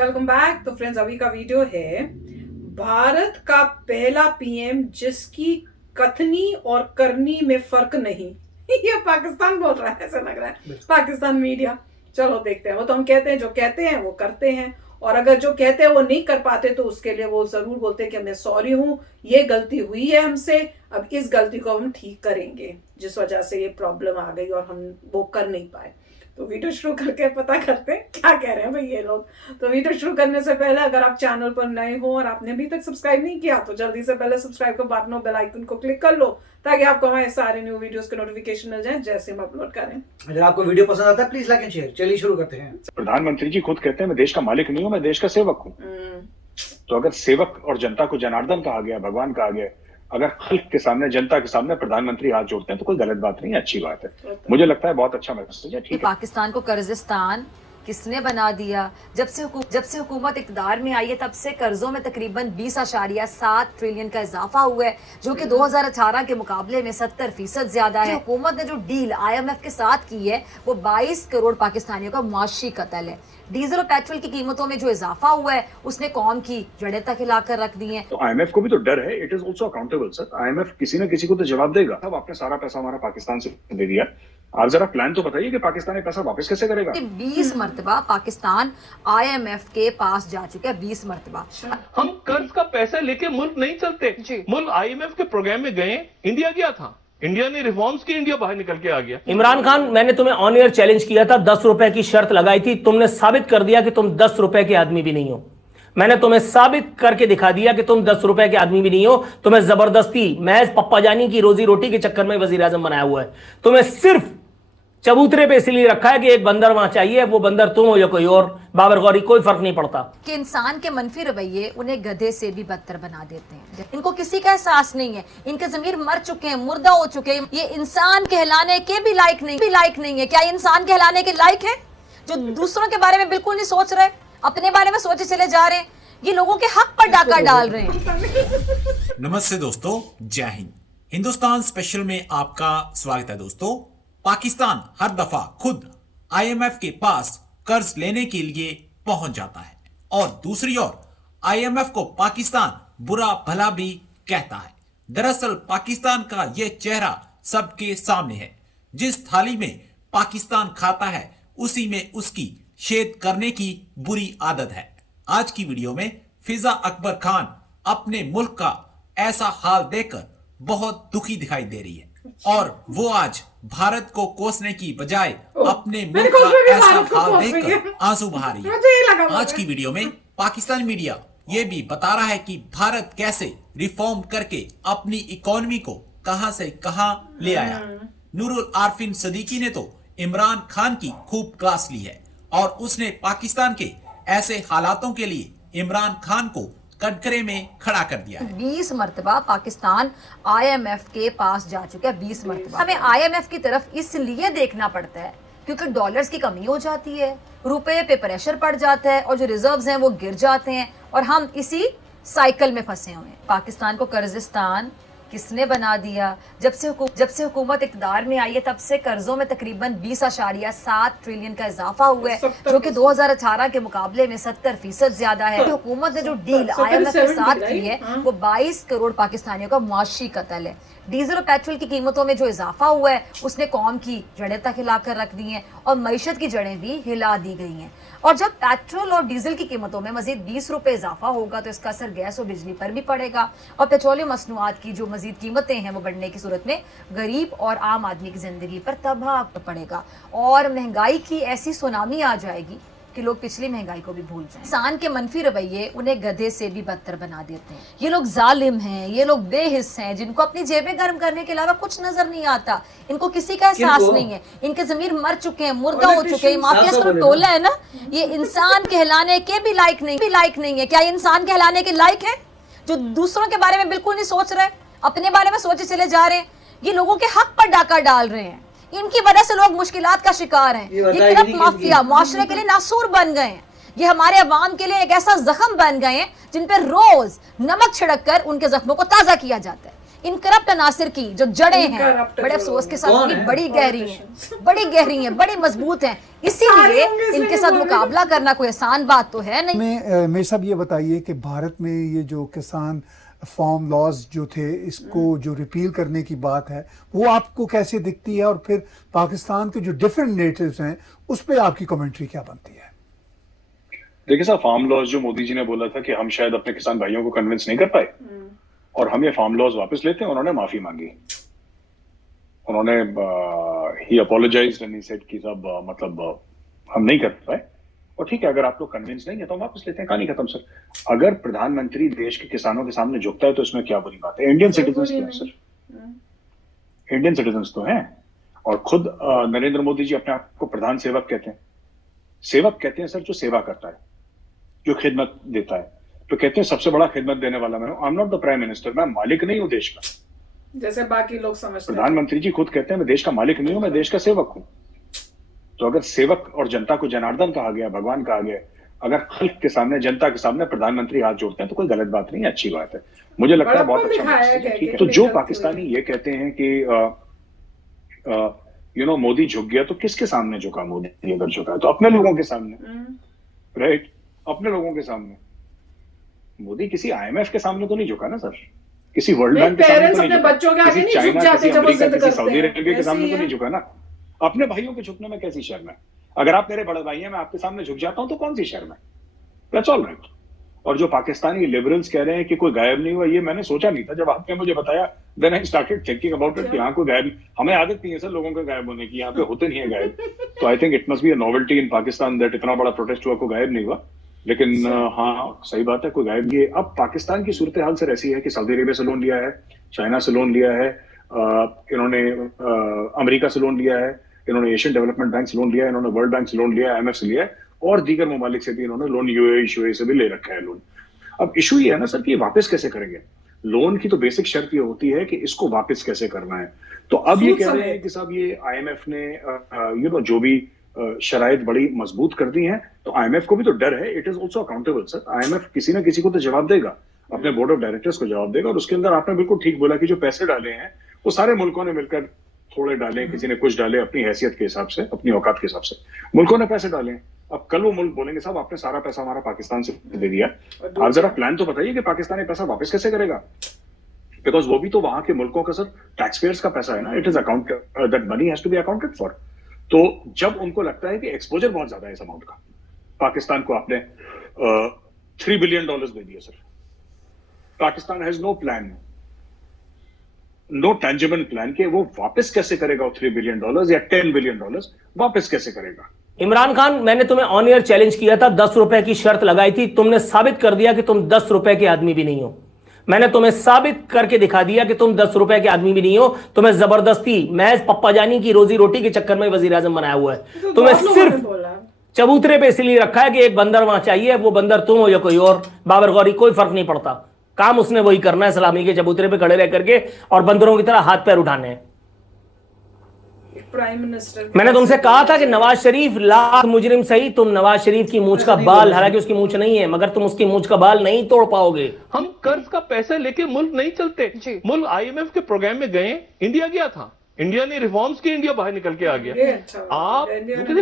Welcome back. तो friends, अभी का वीडियो है भारत का पहला पीएम जिसकी कथनी और करनी में फर्क नहीं। ये पाकिस्तान बोल रहा है, ऐसा लग रहा है पाकिस्तान मीडिया। चलो देखते हैं। वो तो हम कहते हैं, जो कहते हैं वो करते हैं, और अगर जो कहते हैं वो नहीं कर पाते तो उसके लिए वो जरूर बोलते हैं कि मैं सॉरी हूं, ये गलती हुई है हमसे, अब इस गलती को हम ठीक करेंगे जिस वजह से ये प्रॉब्लम आ गई और हम वो कर नहीं पाए। तो वीडियो शुरू करके पता करते हैं क्या कह रहे हैं भाई ये लोग। तो वीडियो शुरू करने से पहले अगर आप चैनल पर नए हो और आपने अभी तक सब्सक्राइब नहीं किया तो जल्दी से पहले सब्सक्राइब का बटन और बेल आइकन को क्लिक कर लो, ताकि आपको हमारे सारे न्यू वीडियोस के नोटिफिकेशन मिल जाए जैसे हम अपलोड करें। अगर आपको वीडियो पसंद आता है प्लीज लाइक एंड शेयर। चलिए शुरू करते हैं। प्रधानमंत्री जी खुद कहते हैं मैं देश का मालिक नहीं हूं, मैं देश का सेवक हूं। तो अगर सेवक और जनता को जनार्दन कहा गया, भगवान कहा गया, अगर खल्क के सामने, जनता के सामने प्रधानमंत्री हाथ जोड़ते हैं तो कोई गलत बात नहीं है, अच्छी बात है। मुझे लगता है बहुत अच्छा मैसेज है। ठीक है, पाकिस्तान को कर्जिस्तान किसने बना दिया? जब से हुकूमत इक़्तिदार में आई है तब से कर्जों में तकरीबन 20.7 ट्रिलियन का इजाफा हुआ है, जो कि 2018 के मुकाबले में 70% ज्यादा है। हुकूमत ने जो डील IMF के साथ की है वो 22 करोड़ पाकिस्तानियों का मुआशी कत्ल है। डीजल और पेट्रोल की कीमतों में जो इजाफा हुआ है उसने कौम की जड़ें तक हिलाकर रख दी हैं। तो IMF को भी तो डर है। It is also accountable sir. IMF किसी न किसी को तो जवाब देगा। अब आपने सारा पैसा हमारा पाकिस्तान से दे दिया, आप जरा प्लान तो बताइए कि पाकिस्तान ये पैसा वापस कैसे करेगा। 20 मरतबा पाकिस्तान IMF के पास जा चुका है, 20 मरतबा। हम कर्ज का पैसा लेके मुल्क नहीं चलते। मुल्क IMF के प्रोग्राम में गए, इंडिया गया था, इंडिया ने रिफॉर्म्स की, इंडिया बाहर निकल के आ गया। इमरान खान, मैंने तुम्हें ऑन एयर चैलेंज किया था, 10 रुपए की शर्त लगाई थी, तुमने साबित कर दिया कि तुम 10 रुपए के आदमी भी नहीं हो। मैंने तुम्हें साबित करके दिखा दिया कि तुम 10 रुपए के आदमी भी नहीं हो। तुम्हें जबरदस्ती महज पप्पा जानी की रोजी रोटी के चक्कर में वजीर आजम बनाया हुआ है। तुम्हें सिर्फ चबूतरे पे इसलिए रखा है कि एक बंदर वहां चाहिए, वो बंदर तुम हो या कोई और, बाबर गौरी, कोई फर्क नहीं पड़ता। कि इंसान के मनफी रवैये उन्हें गधे से भी बदतर बना देते हैं। इनको किसी का एहसास नहीं है, इनके ज़मीर मर चुके हैं, मुर्दा हो चुके हैं। ये इंसान कहलाने के भी लायक नहीं है। क्या ये इंसान कहलाने के लायक है जो दूसरों के बारे में बिल्कुल नहीं सोच रहे, अपने बारे में सोचे चले जा रहे हैं? ये लोगों के हक पर डाका डाल रहे हैं। नमस्ते दोस्तों, जय हिंद। हिंदुस्तान स्पेशल में आपका स्वागत है। दोस्तों, पाकिस्तान हर दफा खुद IMF के पास कर्ज लेने के लिए पहुंच जाता है, और दूसरी ओर IMF को पाकिस्तान बुरा भला भी कहता है। दरअसल पाकिस्तान का यह चेहरा सबके सामने है। जिस थाली में पाकिस्तान खाता है उसी में उसकी शेद करने की बुरी आदत है। आज की वीडियो में फिजा अकबर खान अपने मुल्क का ऐसा हाल देखकर बहुत दुखी दिखाई दे रही है, और वो आज भारत को कोसने की बजाय अपने मुल्क का ऐसा हाल देखकर आंसू बहा रही है। आज की वीडियो में पाकिस्तानी मीडिया ये भी बता रहा है कि भारत कैसे रिफॉर्म करके अपनी इकोनॉमी को कहां से कहां ले आया। नूरुल आरफिन सदीकी ने तो इमरान खान की खूब क्लास ली है, और उसने पाकिस्तान के ऐसे हालातों के लिए इमरान खान को कटघरे में खड़ा कर दिया है। 20 मरतबा पाकिस्तान IMF के पास जा चुका है, 20 मरतबा। हमें IMF की तरफ इसलिए देखना पड़ता है क्योंकि डॉलर्स की कमी हो जाती है, रुपए पे प्रेशर पड़ जाता है, और जो रिजर्व्स हैं वो गिर जाते हैं, और हम इसी साइकिल में फंसे हुए हैं। पाकिस्तान को कर्जिस्तान किसने बना दिया? जब से हुकूमत इक़्तिदार में आई है तब से कर्जों में तकरीबन 20.7 ट्रिलियन का इजाफा हुआ है, जो कि 2018 के मुकाबले में 70% ज्यादा है। हुकूमत ने जो डील IMF के साथ की है वो 22 करोड़ पाकिस्तानियों का मुआशी कत्ल है। डीजल और पेट्रोल की कीमतों में जो इजाफा हुआ है उसने कौम की जड़ें तक हिलाकर रख दी हैं, और मईशत की जड़ें भी हिला दी गई हैं। और जब पेट्रोल और डीजल की कीमतों में मजीद 20 रुपए इजाफा होगा तो इसका असर गैस और बिजली पर भी पड़ेगा, और पेट्रोलियम मसनूआत की जो मजीद कीमतें हैं वो बढ़ने की सूरत में गरीब और आम आदमी की जिंदगी पर तबाह पड़ेगा, और महंगाई की ऐसी सुनामी आ जाएगी कि लोग पिछली महंगाई को भी भूल जाएं। इंसान के मनफी रवैये उन्हें गधे से भी बदतर बना देते हैं। ये लोग जालिम हैं, ये लोग बेहिस हैं, जिनको अपनी जेबें गर्म करने के अलावा कुछ नजर नहीं आता। इनको किसी का एहसास नहीं है, इनके जमीर मर चुके हैं, मुर्दा हो चुके हैं। माफिया का टोला है ना, ये इंसान कहलाने के भी लायक नहीं है। क्या ये इंसान कहलाने के लायक है जो दूसरों के बारे में बिल्कुल नहीं सोच रहे, अपने बारे में सोचे चले जा रहे हैं? ये लोगों के हक पर डाका डाल रहे हैं। इनकी वजह से लोग मुश्किलात का शिकार हैं। ये करप्ट माफिया मुआशरे के लिए नासूर बन गए हैं। ये हमारे अवाम के लिए एक ऐसा जख्म बन गए हैं जिन पे रोज नमक छिड़क कर उनके जख्मों को ताजा किया जाता है। इन करप्ट अनासिर की जो जड़ें हैं Incorrupt बड़े जो अफसोस के कौन साथ है? बड़ी गहरी हैं, बड़ी मजबूत हैं, इसीलिए होंगे इसलिए इनके साथ बोल रही मुकाबला करना कोई आसान बात तो है नहीं। मेरे साहब ये बताइए कि भारत में ये जो किसान फार्म लॉज जो थे इसको जो रिपील करने की बात है वो आपको कैसे दिखती है, और फिर पाकिस्तान के जो डिफरेंट नेटिव्स हैं उस पर आपकी कमेंट्री क्या बनती है? देखिए साहब, फार्म लॉज जो मोदी जी ने बोला था कि हम शायद अपने किसान भाइयों को कन्विंस नहीं कर पाए और हम ये फार्म लॉज वापस लेते हैं, उन्होंने माफी मांगी। उन्होंने ही अपोलोजाइज्ड एंड ही सेड कि साहब मतलब हम नहीं कर पाए और ठीक है, अगर आप लोग कन्विंस नहीं है तो हम वापस लेते हैं, कहानी खत्म सर। अगर प्रधानमंत्री देश के किसानों के सामने झुकता है तो इसमें क्या बुरी बात है? इंडियन सिटीजन तो हैं सर, इंडियन सिटीजन तो हैं और खुद नरेंद्र मोदी जी अपने आप को प्रधान सेवक कहते हैं। सेवक कहते हैं सर जो सेवा करता है, जो खिदमत देता है। तो कहते हैं सबसे बड़ा खिदमत देने वाला मैं हूं। I am not the prime minister, मैं मालिक नहीं हूं देश का, जैसे बाकी लोग समझते हैं। प्रधानमंत्री जी खुद कहते हैं मैं देश का मालिक नहीं हूं, मैं देश का सेवक हूं। तो अगर सेवक और जनता को जनार्दन कहा गया, भगवान कहा गया, अगर खल्क के सामने, जनता के सामने प्रधानमंत्री हाथ जोड़ते हैं तो कोई गलत बात नहीं है, अच्छी बात है। मुझे लगता है बहुत अच्छा मैसेज है, ठीक है। तो जो पाकिस्तानी ये कहते हैं कि मोदी झुक गया, तो किसके सामने झुका मोदी? अगर झुका तो अपने लोगों के सामने, राइट, अपने लोगों के सामने। मोदी किसी IMF के सामने तो नहीं झुका ना सर, किसी वर्ल्ड बैंक के सामने तो नहीं झुका, बच्चों के आगे किसी नहीं झुक चाइना, जाते किसी जब वो अमेरिका, जिद किसी करते सऊदी हैं। अरेबिया के सामने ऐसे तो ही नहीं झुका ना। अपने भाइयों के झुकने में कैसी शर्म है? अगर आप मेरे बड़े भाई हैं, मैं आपके सामने झुक जाता हूं तो कौन सी शर्म है? That's all right. और जो पाकिस्तानी लिबरल्स कह रहे हैं कि कोई गायब नहीं हुआ, ये मैंने सोचा नहीं था। जब आपने मुझे बताया, then I started thinking about it कि यहाँ कोई गायब, हमें आदत नहीं है सर लोगों का गायब होने की, यहाँ पे होते नहीं है गायब। तो I think it must be a novelty in Pakistan that इतना बड़ा प्रोटेस्ट हुआ, कोई गायब नहीं हुआ। लेकिन हाँ, सही बात है, कोई गायब नहीं है। अब पाकिस्तान की सूरत हाल सर ऐसी है कि सऊदी अरेबिया से लोन लिया है, चाइना से लोन लिया है, इन्होंने अमेरिका से लोन लिया है, इन्होंने एशियन डेवलपमेंट बैंक से लोन लिया है, इन्होंने वर्ल्ड बैंक से लोन लिया है, IMF से लिया है, और दीगर ममालिक से भी इन्होंने लोन, UAE से भी ले रखा है लोन। अब इशू ये है ना सर कि वापस कैसे करेंगे लोन की? तो बेसिक शर्त ये होती है कि इसको वापस कैसे करना है। तो अब ये कह रहे हैं कि साहब ये IMF ने जो भी शराइत बड़ी मजबूत कर दी हैं, तो IMF को भी तो डर है। It is also accountable sir. IMF किसी ना किसी को तो जवाब देगा, अपने बोर्ड ऑफ डायरेक्टर्स को जवाब देगा। और उसके अंदर आपने बिल्कुल ठीक बोला कि जो पैसे डाले हैं वो सारे मुल्कों ने मिलकर थोड़े डाले, किसी ने कुछ डाले, अपनी हैसियत के हिसाब से, अपनी औकात के हिसाब से मुल्कों ने पैसे डाले। अब कल वो मुल्क बोलेंगे साहब आपने सारा पैसा हमारा पाकिस्तान से दे दिया, आप जरा प्लान तो बताइए कि पाकिस्तान ये पैसा वापस कैसे करेगा, बिकॉज वो भी तो वहां के मुल्कों का सर टैक्स पेयर्स का पैसा है ना। It is account, that money has to be accounted for. तो जब उनको लगता है कि एक्सपोजर बहुत ज्यादा है इस अमाउंट का, पाकिस्तान को आपने $3 बिलियन दे दिया sir, Pakistan has no plan, no tangible plan कि वो वापस कैसे करेगा वो $3 बिलियन या $10 बिलियन वापस कैसे करेगा। इमरान खान, मैंने तुम्हें ऑन एयर चैलेंज किया था, 10 रुपए की शर्त लगाई थी, तुमने साबित कर दिया कि तुम 10 रुपए के आदमी भी नहीं हो। मैंने तुम्हें साबित करके दिखा दिया कि तुम 10 रुपए के आदमी भी नहीं हो। तुम्हें जबरदस्ती महज पप्पा जानी की रोजी रोटी के चक्कर में वजीर आजम बनाया हुआ है। तुम्हें सिर्फ चबूतरे पे इसलिए रखा है कि एक बंदर वहां चाहिए, वो बंदर तुम हो या कोई और, बाबर गौरी, कोई फर्क नहीं पड़ता, काम उसने वही करना है, सलामी के चबूतरे पे खड़े रह करके और बंदरों की तरह हाथ पैर उठाने हैं। प्राइम मिनिस्टर, मैंने तुमसे कहा था कि नवाज शरीफ लाख मुजरिम सही, तुम नवाज शरीफ की मूंछ का बाल, हालांकि उसकी मूंछ नहीं है, मगर तुम उसकी मूंछ का बाल नहीं तोड़ पाओगे। हम कर्ज का पैसा लेके मुल्क नहीं चलते। मुल्क IMF के प्रोग्राम में गए, इंडिया गया था, इंडिया ने रिफॉर्म्स की, इंडिया बाहर निकल के आ गया। आप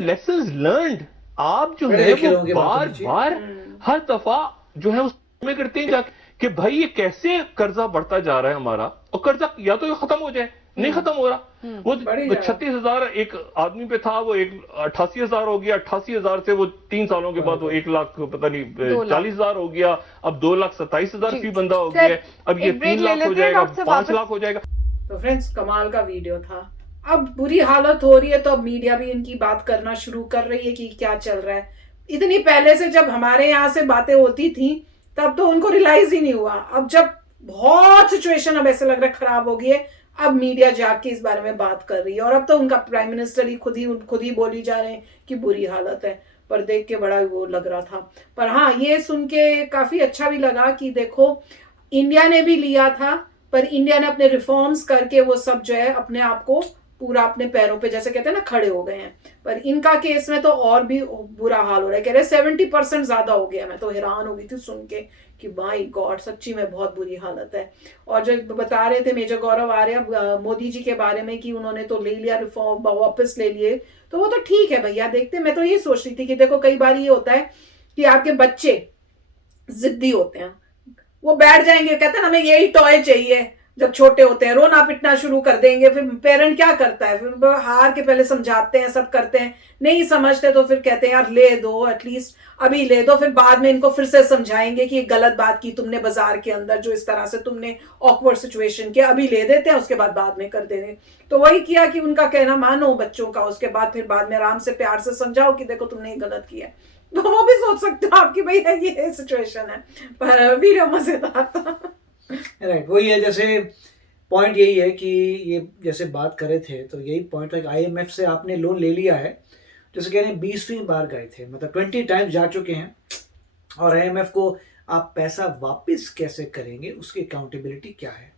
लेसन्स लर्न्ड, आप जो है वो बार बार हर दफा जो है उसमें करते हैं जाके कि भाई ये कैसे कर्जा बढ़ता जा रहा है हमारा, और कर्जा या तो ये खत्म हो जाए, नहीं खत्म हो रहा। वो 36,000 एक आदमी पे था, वो 88,000 हो गया, 88,000 से वो 3 सालों के बाद वो 1 लाख पता नहीं 40,000 हो गया, अब 2,27,000 फी बंदा हो गया, अब ये 3 लाख हो जाएगा, 5 लाख हो जाएगा। तो फ्रेंड्स, कमाल का वीडियो था। अब बुरी हालत हो रही है तो अब मीडिया भी इनकी बात करना शुरू कर रही है कि क्या चल रहा है। इतनी पहले से जब हमारे यहाँ से बातें होती थी तब तो उनको रियलाइज ही नहीं हुआ। अब जब बहुत सिचुएशन अब ऐसे लग रहा है खराब हो गई है, अब मीडिया जाके इस बारे में बात कर रही है। और अब तो उनका प्राइम मिनिस्टर ही खुद ही बोली जा रहे हैं कि बुरी हालत है। पर देख के बड़ा वो लग रहा था। पर हाँ, ये सुन के काफी अच्छा भी लगा कि देखो इंडिया ने भी लिया था, पर इंडिया ने अपने रिफॉर्म्स करके वो सब जो है अपने आप को पूरा अपने पैरों पे जैसे कहते हैं ना खड़े हो गए हैं। पर इनका केस में तो और भी बुरा हाल हो रहा है, कह रहे 70% ज्यादा हो गया। मैं तो हैरान हो गई थी सुन के कि माय गॉड, सच्ची में बहुत बुरी हालत है। और जो बता रहे थे मेजर गौरव आर्य मोदी जी के बारे में कि उन्होंने तो ले लिया रिफॉर्म, वापस ले लिए, तो वो तो ठीक है भैया। देखते, मैं तो ये सोच रही थी कि देखो कई बार ये होता है कि आपके बच्चे जिद्दी होते हैं, वो बैठ जाएंगे, कहते हैं ना हमें यही टॉय चाहिए, जब छोटे होते हैं रोना पिटना शुरू कर देंगे। फिर पेरेंट क्या करता है, फिर हार के पहले समझाते हैं, सब करते हैं, नहीं समझते तो फिर कहते हैं यार ले दो, एटलीस्ट अभी ले दो, फिर बाद में इनको फिर से समझाएंगे कि ये गलत बात की तुमने बाजार के अंदर, जो इस तरह से तुमने ऑकवर्ड सिचुएशन किया, अभी ले देते हैं, उसके बाद में कर देंगे। तो वही किया कि उनका कहना मानो बच्चों का, उसके बाद फिर बाद में आराम से प्यार से समझाओ कि देखो तुमने ये गलत किया। तो वो भी सोच सकते हो आपकी भैया ये सिचुएशन है, पर वीडियो मजेदार था। राइट, वही है, जैसे पॉइंट यही है कि ये जैसे बात कर रहे थे तो यही पॉइंट है, IMF से आपने लोन ले लिया है, जैसे कह रहे हैं 20वीं बार गए थे, मतलब 20 टाइम्स जा चुके हैं, और IMF को आप पैसा वापस कैसे करेंगे, उसकी अकाउंटेबिलिटी क्या है,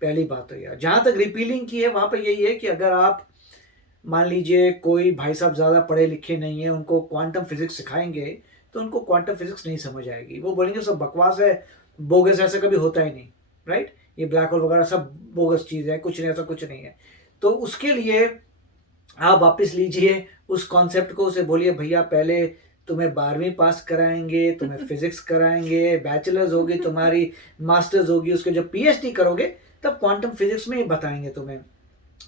पहली बात तो यह। जहाँ तक रिपीलिंग की है वहाँ पर यही है कि अगर आप मान लीजिए कोई भाई साहब ज़्यादा पढ़े लिखे नहीं है, उनको क्वांटम फिजिक्स सिखाएंगे तो उनको क्वांटम फिजिक्स नहीं समझ आएगी, वो बोलेंगे सब बकवास है, बोगस, ऐसा कभी होता ही नहीं, राइट, ये ब्लैक होल वगैरह सब बोगस चीज़ है, कुछ नहीं, ऐसा कुछ नहीं है। तो उसके लिए आप वापस लीजिए उस कॉन्सेप्ट को, उसे बोलिए भैया पहले तुम्हें 12वीं पास कराएंगे, तुम्हें फिजिक्स कराएंगे, बैचलर्स होगी तुम्हारी, मास्टर्स होगी, उसके जब PhD करोगे तब क्वांटम फिजिक्स में ही बताएंगे तुम्हें,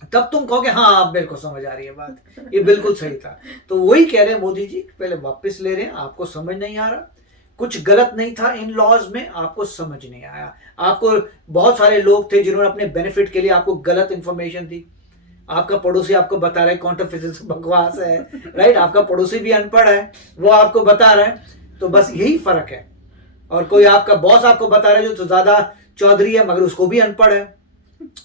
तब तुम कहोगे हाँ अब मेरे को समझ आ रही है बात, ये बिल्कुल सही था। तो वही कह रहे हैं मोदी जी, पहले वापस ले रहे हैं, आपको समझ नहीं आ रहा, कुछ गलत नहीं था इन लॉज में, आपको समझ नहीं आया। आपको बहुत सारे लोग थे जिन्होंने अपने बेनिफिट के लिए आपको गलत इंफॉर्मेशन दी, आपका पड़ोसी आपको बता रहा है क्वांटम फिजिक्स बकवास है, राइट, आपका पड़ोसी भी अनपढ़ है, वो आपको बता रहा है, तो बस यही फर्क है। और कोई आपका बॉस आपको बता रहा है जो तो ज्यादा चौधरी है मगर उसको भी अनपढ़ है।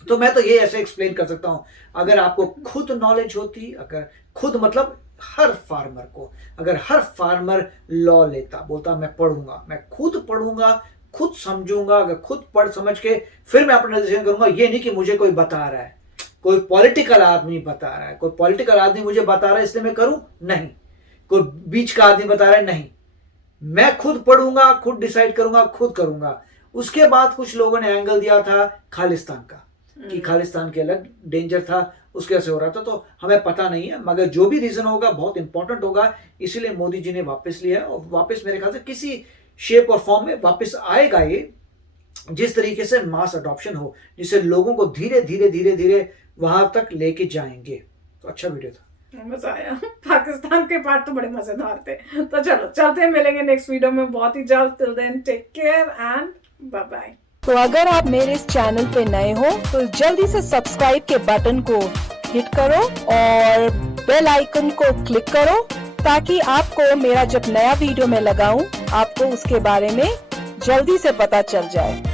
तो मैं तो ये ऐसे एक्सप्लेन कर सकता हूं, अगर आपको खुद नॉलेज होती, अगर खुद मतलब हर फार्मर को, अगर हर फार्मर लॉ लेता, बोलता मैं पढ़ूंगा, मैं खुद पढ़ूंगा, खुद समझूंगा, अगर खुद पढ़ समझ के फिर मैं अपना डिसीजन करूंगा, ये नहीं कि मुझे कोई बता रहा है, कोई पॉलिटिकल आदमी बता रहा है, कोई पॉलिटिकल आदमी मुझे बता रहा है इसलिए मैं करूं, नहीं, कोई बीच का आदमी बता रहा है, नहीं, मैं खुद पढ़ूंगा, खुद डिसाइड करूंगा, खुद करूंगा। उसके बाद कुछ लोगों ने एंगल दिया था खालिस्तान का, कि खालिस्तान के अलग डेंजर था, उसके ऐसे हो रहा था, तो हमें पता नहीं है, मगर जो भी रीजन होगा बहुत इंपॉर्टेंट होगा, इसीलिए मोदी जी ने वापस लिया, और वापस मेरे ख्याल से किसी शेप और फॉर्म में वापस आएगा ये, जिस तरीके से मास अडॉप्शन हो, जिससे लोगों को धीरे धीरे धीरे धीरे वहां तक लेके जाएंगे। तो अच्छा वीडियो था, मजा आया। पाकिस्तान के पार्ट तो बड़े मजेदार थे। तो चलो चलते हैं, मिलेंगे नेक्स्ट वीडियो में बहुत ही जल्द। Till then take care and bye bye. तो अगर आप मेरे इस चैनल पे नए हो तो जल्दी से सब्सक्राइब के बटन को हिट करो और बेल आइकन को क्लिक करो, ताकि आपको मेरा जब नया वीडियो मैं लगाऊं आपको उसके बारे में जल्दी से पता चल जाए।